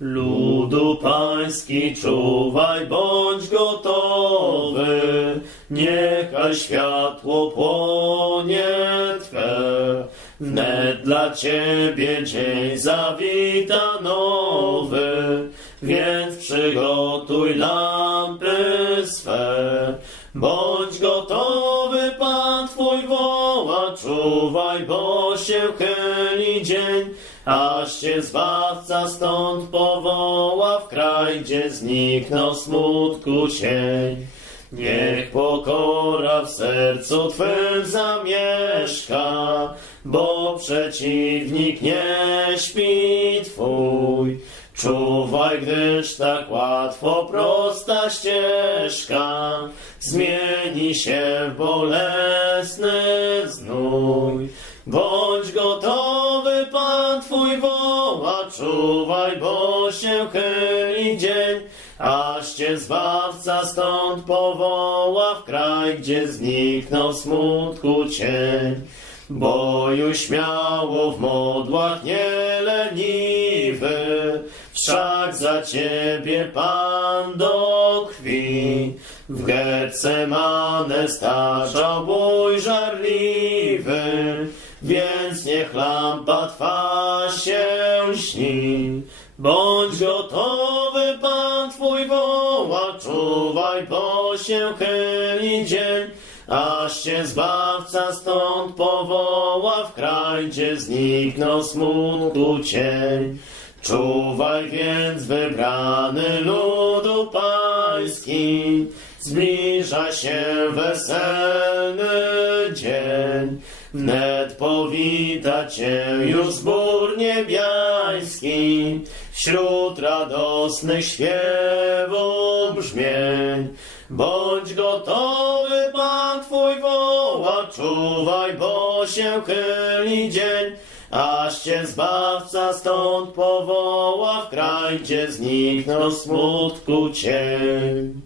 Ludu pański, czuwaj, bądź gotowy, niechaj światło płonie Twe. Wnet dla Ciebie dzień zawita nowy, więc przygotuj lampy swe. Bądź gotowy, Pan Twój woła, czuwaj, bo się chyli dzień, aż Cię Zbawca stąd powoła w kraj, gdzie zniknął smutku cień. Niech pokora w sercu Twym zamieszka, bo przeciwnik nie śpi Twój. Czuwaj, gdyż tak łatwo prosta ścieżka zmieni się w bolesny znój. Pan Twój woła, czuwaj, bo się chyli dzień, aż Cię Zbawca stąd powoła w kraj, gdzie zniknął smutku cień. Boju śmiało w modłach nie leniwy, wszak za Ciebie Pan do krwi. W Getsemane staczał bój żarliwy, więc niech lampa Twa śni. Bądź gotowy, Pan Twój woła, czuwaj, bo się chyli dzień, aż Cię Zbawca stąd powoła w kraj, gdzie zniknął smutku cień. Czuwaj więc, wybrany ludu pański, zbliża się weselny dzień. Wnet powita Cię już zbór niebiański, wśród radosnych śpiewów brzmień. Bądź gotowy, Pan Twój woła, czuwaj, bo się chyli dzień, aż Cię Zbawca stąd powoła w kraj, gdzie zniknął smutku cień.